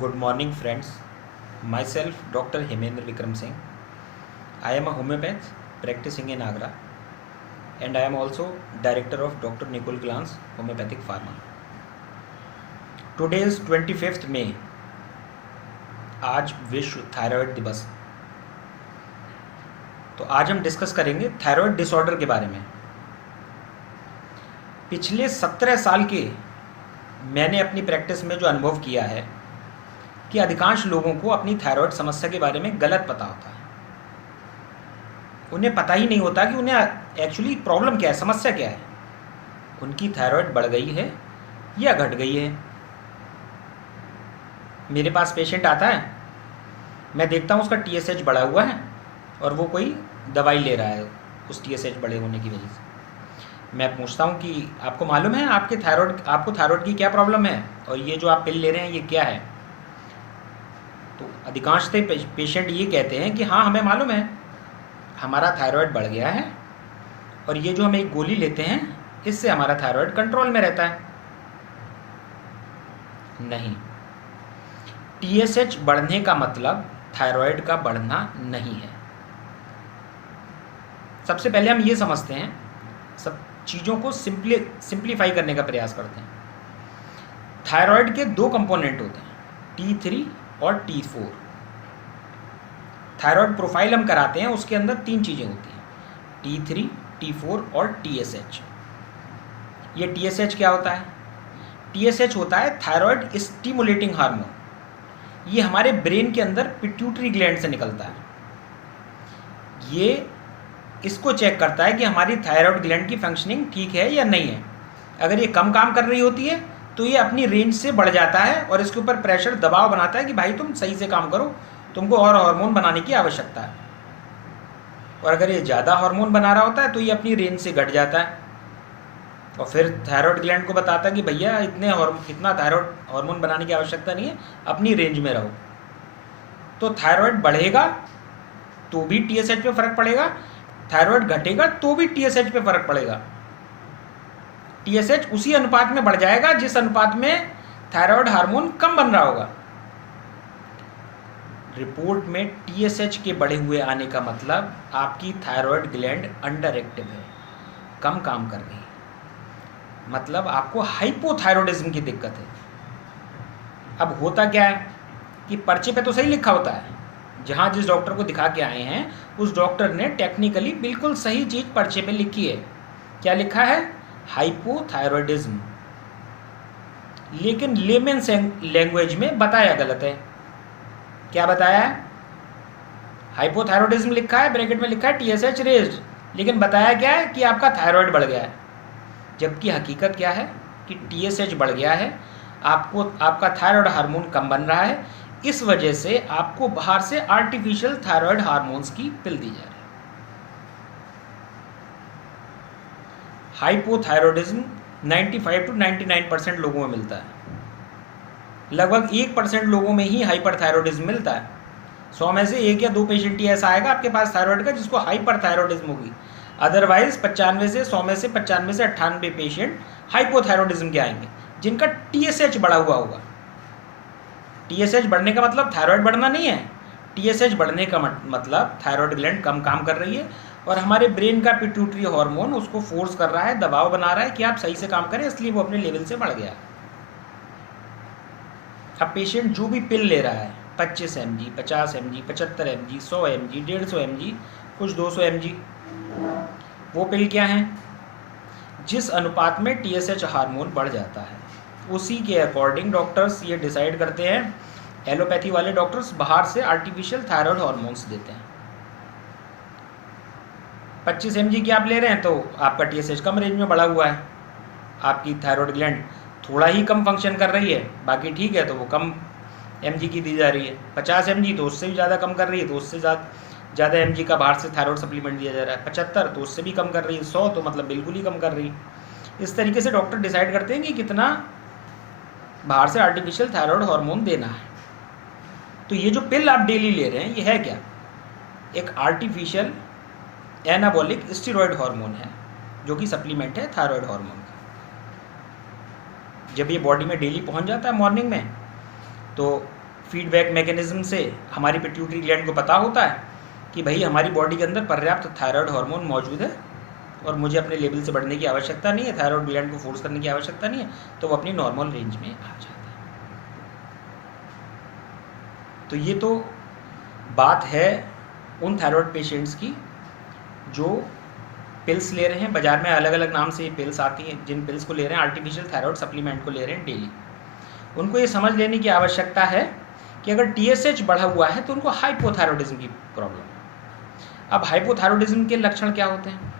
Good morning, friends. Myself, Dr. Hemendra Vikram Singh. I am a homeopath practicing in Agra, and I am also director of Dr. Nicole Glans Homeopathic Pharma. Today is 25th May. आज विश्व thyroid दिवस। तो आज हम discuss करेंगे thyroid disorder के बारे में। पिछले 17 साल के मैंने अपनी प्रैक्टिस में जो अनुभव किया है कि अधिकांश लोगों को अपनी थायराइड समस्या के बारे में गलत पता होता है। उन्हें पता ही नहीं होता कि उन्हें एक्चुअली प्रॉब्लम क्या है, समस्या क्या है। उनकी थायराइड बढ़ गई है या घट गई है। मेरे पास पेशेंट आता है, मैं देखता हूँ उसका TSH बढ़ा हुआ है और वो कोई दवाई ले रहा है उस TSH बढ़े होने की वजह से। मैं पूछता हूँ कि आपको मालूम है आपको थायराइड की क्या प्रॉब्लम है और ये जो आप पिल ले रहे हैं ये क्या है। तो अधिकांशतः पेशेंट ये कहते हैं कि हाँ हमें मालूम है, हमारा थायराइड बढ़ गया है और ये जो हम एक गोली लेते हैं इससे हमारा थायराइड कंट्रोल में रहता है। नहीं, TSH बढ़ने का मतलब थायराइड का बढ़ना नहीं है। सबसे पहले हम ये समझते हैं, सब चीज़ों को सिंप्लीफाई करने का प्रयास करते हैं। थायराइड के दो कंपोनेंट होते हैं, T3 और T4। थायराइड प्रोफाइल हम कराते हैं, उसके अंदर 3 चीज़ें होती हैं, T3, T4 और TSH। ये TSH क्या होता है? TSH होता है थायराइड स्टिमुलेटिंग हार्मोन। ये हमारे ब्रेन के अंदर पिट्यूटरी ग्लैंड से निकलता है। ये इसको चेक करता है कि हमारी थायराइड ग्लैंड की फंक्शनिंग ठीक है या नहीं है। अगर ये कम काम कर रही होती है तो ये अपनी रेंज से बढ़ जाता है और इसके ऊपर प्रेशर दबाव बनाता है कि भाई तुम सही से काम करो, तुमको और हार्मोन बनाने की आवश्यकता है। और अगर ये ज़्यादा हार्मोन बना रहा होता है तो ये अपनी रेंज से घट जाता है और फिर थायराइड ग्लैंड को बताता है कि भैया इतना थायराइड हार्मोन बनाने की आवश्यकता नहीं है, अपनी रेंज में रहो। तो थायराइड बढ़ेगा तो भी TSH पे फर्क पड़ेगा, थायराइड घटेगा तो भी TSH पे फर्क पड़ेगा। TSH उसी अनुपात में बढ़ जाएगा जिस अनुपात में थायराइड हार्मोन कम बन रहा होगा। रिपोर्ट में TSH के बढ़े हुए आने का मतलब आपकी थायराइड ग्लैंड अंडर एक्टिव है, कम काम कर रही है, मतलब आपको हाइपोथायरॉयडिज्म की दिक्कत है। अब होता क्या है कि पर्चे पे तो सही लिखा होता है, जहाँ जिस डॉक्टर को दिखा के आए हैं उस डॉक्टर ने टेक्निकली बिल्कुल सही चीज़ पर्चे पे लिखी है। क्या लिखा है? हाइपोथायरॉयडिज्म। लेकिन लेमेन्स लैंग्वेज में बताया गलत है। क्या बताया है? हाइपोथायरॉयडिज्म लिखा है, ब्रैकेट में लिखा है TSH रेज्ड, लेकिन बताया क्या है कि आपका थायराइड बढ़ गया है। जबकि हकीकत क्या है कि TSH बढ़ गया है, आपका थायराइड हार्मोन कम बन रहा है, इस वजह से आपको बाहर से आर्टिफिशियल थायराइड हार्मोन्स की पिल दी जा रही है। हाइपोथायरॉयडिज्म 95 to 99% लोगों में मिलता है। लगभग 1% लोगों में ही हाइपरथायरॉयडिज्म मिलता है। 100 में से 1 या 2 पेशेंट ही ऐसा आएगा आपके पास थायराइड का जिसको हाइपरथायरॉयडिज्म होगी। अदरवाइज 95 से 100 में से 95 से 98 पेशेंट हाइपोथायरॉयडिज्म के आएंगे जिनका TSH बढ़ा हुआ होगा। TSH बढ़ने का मतलब थायराइड बढ़ना नहीं है, TSH बढ़ने का मतलब थायराइड ग्लैंड कम काम कर रही है और हमारे ब्रेन का पिट्यूटरी हार्मोन उसको फोर्स कर रहा है, दबाव बना रहा है कि आप सही से काम करें, इसलिए वो अपने लेवल से बढ़ गया। अब पेशेंट जो भी पिल ले रहा है 25 mg, 50 mg, 75 mg, 100 mg, 150 mg, कुछ 200 mg, वो पिल क्या है? जिस अनुपात में TSH हार्मोन बढ़ जाता है उसी के अकॉर्डिंग डॉक्टर्स ये डिसाइड करते हैं। एलोपैथी वाले डॉक्टर्स बाहर से आर्टिफिशियल थायराइड हार्मोन्स देते हैं। 25 mg की आप ले रहे हैं तो आपका TSH कम रेंज में बढ़ा हुआ है, आपकी थायराइड ग्लैंड थोड़ा ही कम फंक्शन कर रही है, बाकी ठीक है तो वो कम mg की दी जा रही है। 50 mg तो उससे भी ज़्यादा कम कर रही है, तो उससे ज़्यादा mg का बाहर से थायराइड सप्लीमेंट दिया जा रहा है। 75 तो उससे भी कम कर रही है, 100 तो मतलब बिल्कुल ही कम कर रही है। इस तरीके से डॉक्टर डिसाइड करते हैं कि कितना बाहर से आर्टिफिशियल थायराइड हार्मोन देना है। तो ये जो पिल आप डेली ले रहे हैं ये है क्या? एक आर्टिफिशियल एनाबॉलिक स्टेरॉयड हार्मोन है जो कि सप्लीमेंट है थायराइड हार्मोन का। जब ये बॉडी में डेली पहुंच जाता है मॉर्निंग में तो फीडबैक मैकेनिज्म से हमारी पिट्यूटरी ग्लैंड को पता होता है कि भाई हमारी बॉडी के अंदर पर्याप्त थायराइड हार्मोन मौजूद है और मुझे अपने लेवल से बढ़ने की आवश्यकता नहीं है, थायराइड ग्लैंड को फोर्स करने की आवश्यकता नहीं है, तो वो अपनी नॉर्मल रेंज में आ जाता है। तो ये तो बात है उन थायराइड पेशेंट्स की जो पिल्स ले रहे हैं। बाजार में अलग अलग नाम से ये पिल्स आती हैं, जिन पिल्स को ले रहे हैं, आर्टिफिशियल थायराइड सप्लीमेंट को ले रहे हैं डेली। उनको ये समझ लेने की आवश्यकता है कि अगर TSH बढ़ा हुआ है तो उनको हाइपोथायरॉयडिज्म की प्रॉब्लम है। अब हाइपोथायरॉयडिज्म के लक्षण क्या होते हैं?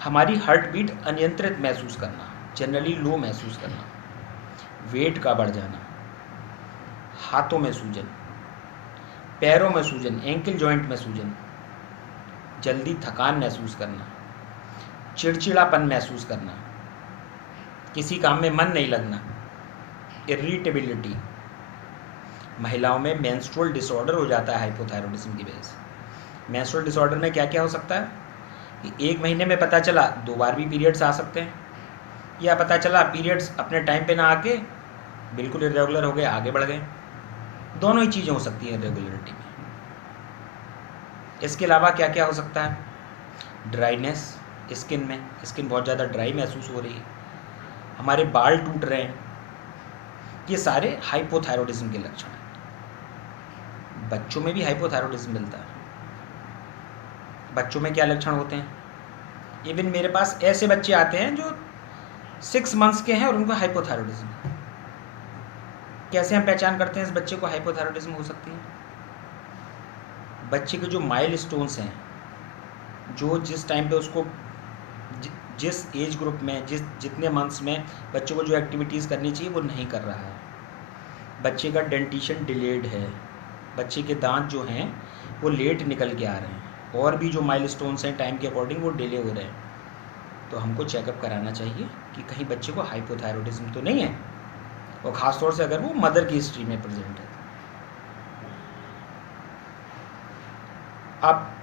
हमारी हार्ट बीट अनियंत्रित महसूस करना, जनरली लो महसूस करना, वेट का बढ़ जाना, हाथों में सूजन, पैरों में सूजन, एंकल जॉइंट में सूजन, जल्दी थकान महसूस करना, चिड़चिड़ापन महसूस करना, किसी काम में मन नहीं लगना, इरिटेबिलिटी। महिलाओं में मेंस्ट्रुअल डिसऑर्डर हो जाता है हाइपोथायरॉयडिज्म की वजह से। मेंस्ट्रुअल डिसऑर्डर में क्या क्या हो सकता है कि 1 महीने में पता चला 2 बार भी पीरियड्स आ सकते हैं, या पता चला पीरियड्स अपने टाइम पे ना आके बिल्कुल इरेगुलर हो गए, आगे बढ़ गए। दोनों ही चीज़ें हो सकती हैं इरेगुलरिटी में। इसके अलावा क्या क्या हो सकता है? ड्राइनेस स्किन में, स्किन बहुत ज़्यादा ड्राई महसूस हो रही है, हमारे बाल टूट रहे हैं, ये सारे हाइपोथायरॉयडिज्म के लक्षण हैं। बच्चों में भी हाइपोथायरॉयडिज्म मिलता है। बच्चों में क्या लक्षण होते हैं? इवन मेरे पास ऐसे बच्चे आते हैं जो 6 मंथ्स के हैं और उनको हाइपोथायरॉयडिज्म है। कैसे हम पहचान करते हैं इस बच्चे को हाइपोथायरॉयडिज्म हो सकती है? बच्चे के जो माइलस्टोन्स हैं, जो जिस टाइम पे उसको जिस एज ग्रुप में जितने मंथ्स में बच्चे को जो एक्टिविटीज़ करनी चाहिए वो नहीं कर रहा है, बच्चे का डेंटिशन डिलेड है, बच्चे के दांत जो हैं वो लेट निकल के आ रहे हैं, और भी जो माइलस्टोन्स हैं टाइम के अकॉर्डिंग वो डिले हो रहे हैं, तो हमको चेकअप कराना चाहिए कि कहीं बच्चे को हाइपोथायरॉयडिज्म तो नहीं है, और ख़ासतौर से अगर वो मदर की हिस्ट्री में प्रेजेंट है। अब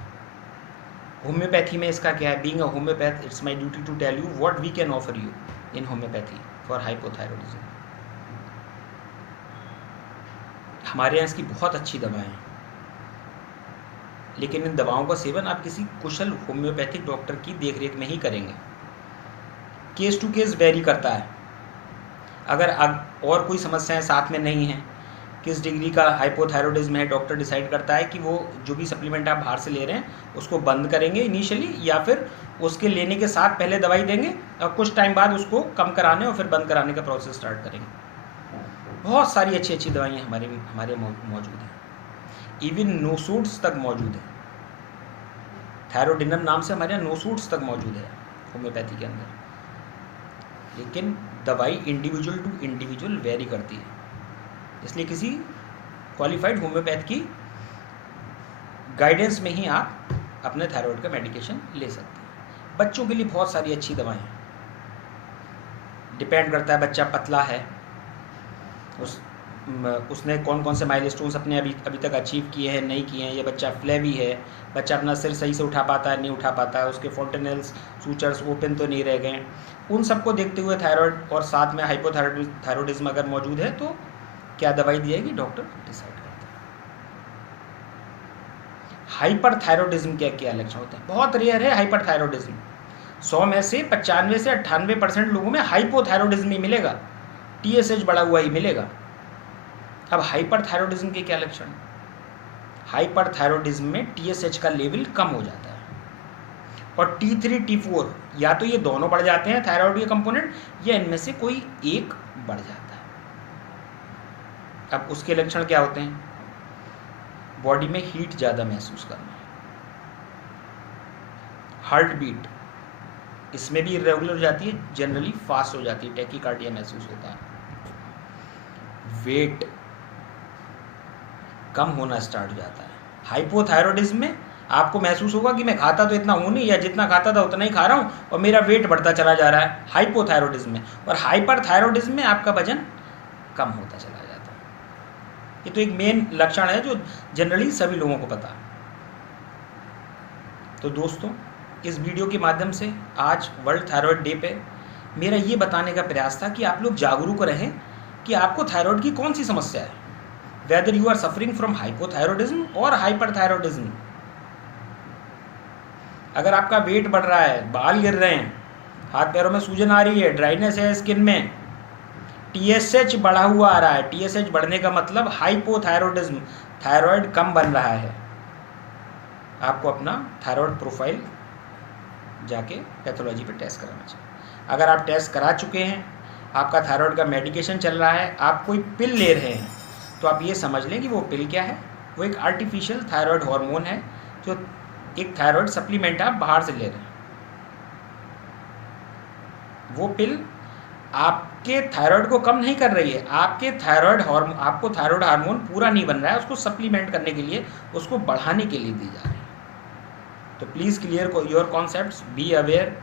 होम्योपैथी में इसका क्या है? Being a homeopath, it's my duty to tell you what we can offer you in homeopathy for hypothyroidism. हमारे यहाँ इसकी बहुत अच्छी दवाएं हैं, लेकिन इन दवाओं का सेवन आप किसी कुशल होम्योपैथिक डॉक्टर की देखरेख में ही करेंगे। केस टू केस वेरी करता है। अगर और कोई समस्याएं साथ में नहीं हैं, किस डिग्री का हाइपोथायरॉयडिज्म है, डॉक्टर डिसाइड करता है कि वो जो भी सप्लीमेंट आप बाहर से ले रहे हैं उसको बंद करेंगे इनिशियली, या फिर उसके लेने के साथ पहले दवाई देंगे और कुछ टाइम बाद उसको कम कराने और फिर बंद कराने का प्रोसेस स्टार्ट करेंगे। बहुत सारी अच्छी अच्छी दवाइयाँ हमारे मौजूद हैं। इवन नोसूड्स तक मौजूद है। थायरोडिनम नाम से हमारे यहाँ नोसूड्स तक मौजूद है होम्योपैथी के अंदर, लेकिन दवाई इंडिविजुअल टू इंडिविजुअल वेरी करती है, इसलिए किसी क्वालिफाइड होम्योपैथ की गाइडेंस में ही आप अपने थायराइड का मेडिकेशन ले सकते हैं। बच्चों के लिए बहुत सारी अच्छी दवाएं हैं, डिपेंड करता है बच्चा पतला है, उसने कौन कौन से माइलस्टोन्स अपने अभी तक अचीव किए हैं नहीं किए हैं, ये बच्चा फ्लेवी है, बच्चा अपना सिर सही से उठा पाता है नहीं उठा पाता है, उसके फोंटेनल्स सूचर्स ओपन तो नहीं रह गए, उन सबको देखते हुए थायराइड और साथ में हाइपोथायरॉयडिज्म अगर मौजूद है तो क्या दवाई दी जाएगी डॉक्टर डिसाइड करता है। हाइपरथायरॉयडिज्म के क्या लक्षण होते हैं? बहुत रेयर है हाइपरथायरॉयडिज्म। 100 में से 95 से 98% लोगों में हाइपोथायरॉयडिज्म ही मिलेगा, TSH बढ़ा हुआ ही मिलेगा। अब हाइपरथायरॉयडिज्म के क्या लक्षण? हाइपरथायरॉयडिज्म में TSH का लेवल कम हो जाता है और T3 T4 या तो ये दोनों बढ़ जाते हैं थायराइड के कंपोनेंट, या इनमें से कोई एक बढ़ जाता है। अब उसके लक्षण क्या होते हैं? बॉडी में हीट ज़्यादा महसूस करना, हार्ट बीट इसमें भी इरेगुलर हो जाती है, जनरली फास्ट हो जाती है, टैकीकार्डिया महसूस होता है, वेट कम होना स्टार्ट हो जाता है। हाइपोथायरॉयडिज्म में आपको महसूस होगा कि मैं खाता तो इतना हूँ नहीं, या जितना खाता था उतना ही खा रहा हूँ और मेरा वेट बढ़ता चला जा रहा है हाइपोथायरॉयडिज्म में, और हाइपरथायरॉयडिज्म में आपका वजन कम होता चला जाता है। ये तो एक मेन लक्षण है जो जनरली सभी लोगों को पता है। तो दोस्तों, इस वीडियो के माध्यम से आज वर्ल्ड थायराइड डे पे मेरा ये बताने का प्रयास था कि आप लोग जागरूक रहें कि आपको थायराइड की कौन सी समस्या है, whether you are suffering from hypothyroidism और हाइपरथायरॉयडिज्म। अगर आपका वेट बढ़ रहा है, बाल गिर रहे हैं, हाथ पैरों में सूजन आ रही है, ड्राइनेस है स्किन में, TSH बढ़ा हुआ आ रहा है, TSH बढ़ने का मतलब हाइपोथायरॉयडिज्म, थायराइड कम बन रहा है, आपको अपना थायराइड प्रोफाइल जाके पैथोलॉजी पे टेस्ट कराना चाहिए। अगर आप टेस्ट करा चुके हैं, आपका थायराइड का मेडिकेशन चल रहा है, आप कोई पिल ले रहे हैं, तो आप ये समझ लें कि वो पिल क्या है। वो एक आर्टिफिशियल थायराइड हार्मोन है, जो एक थायराइड सप्लीमेंट आप बाहर से ले रहे हैं। वो पिल आपके थायराइड को कम नहीं कर रही है, आपको थायराइड हार्मोन पूरा नहीं बन रहा है, उसको सप्लीमेंट करने के लिए, उसको बढ़ाने के लिए दी जा रही है। तो please clear your concepts, be aware,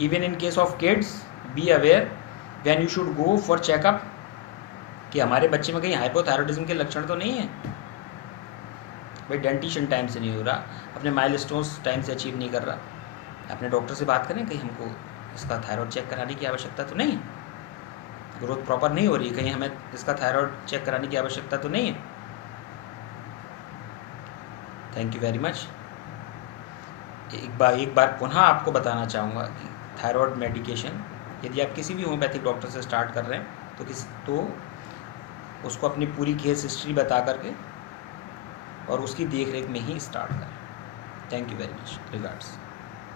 even in case of kids, be aware when you should go for checkup, कि हमारे बच्चे में कहीं हाइपोथायरॉयडिज्म के लक्षण तो नहीं है। भाई डेंटिशन टाइम से नहीं हो रहा, अपने माइलस्टोन्स टाइम से अचीव नहीं कर रहा, अपने डॉक्टर से बात करें, कहीं हमको इसका थायराइड चेक कराने की आवश्यकता तो नहीं है, ग्रोथ प्रॉपर नहीं हो रही है, कहीं हमें इसका थायराइड चेक कराने की आवश्यकता तो नहीं है। Thank you very much. एक बार पुनः आपको बताना चाहूँगा कि थायराइड मेडिकेशन यदि आप किसी भी होम्योपैथिक डॉक्टर से स्टार्ट कर रहे हैं तो उसको अपनी पूरी केस हिस्ट्री बता करके और उसकी देख रेख में ही स्टार्ट करें। Thank you very much, regards.